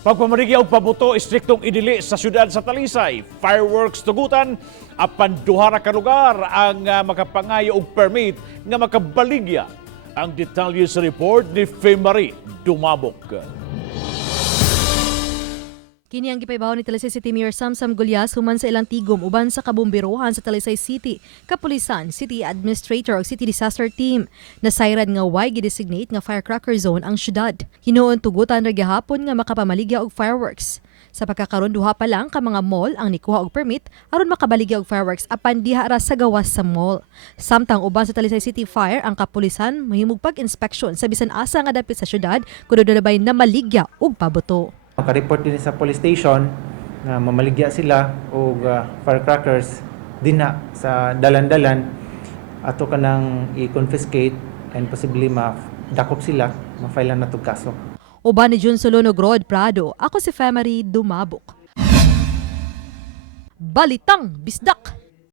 Pagpamarigi og pabuto istriktong idili sa syudad sa Talisay. Fireworks tugutan apan duha ra ka lugar ang makapangayo og permit nga makabaligya. Ang detalye sa report ni Femari Dumabok. Kini ang gipaybaw ni Talisay City Mayor Samsam Gulyas human sa ilang tigom uban sa kabomberohan sa Talisay City, Kapulisan, City Administrator ug City Disaster Team. Nasayran nga why gi-designate nga firecracker zone ang syudad. Hinuon tugutan ra gihapon nga makapamaligya og fireworks. Sa pagkakaron duha pa lang ka mga mall ang nikuha og permit aron makabaligya og fireworks apan diha ra sa gawas sa mall. Samtang uban sa Talisay City Fire ang Kapulisan mahimog pag-inspeksyon sa bisan asa nga dapit sa syudad kuno dunay na maligya og pabuto. Naka-report din sa police station na mamaligya sila og firecrackers dinha sa dalan-dalan ato kanang i-confiscate and possibly ma-dakop sila, ma-file na natong kaso. Uban ni Jun Solonog Rod Prado, ako si Femari Dumabok. Balitang Bisdak!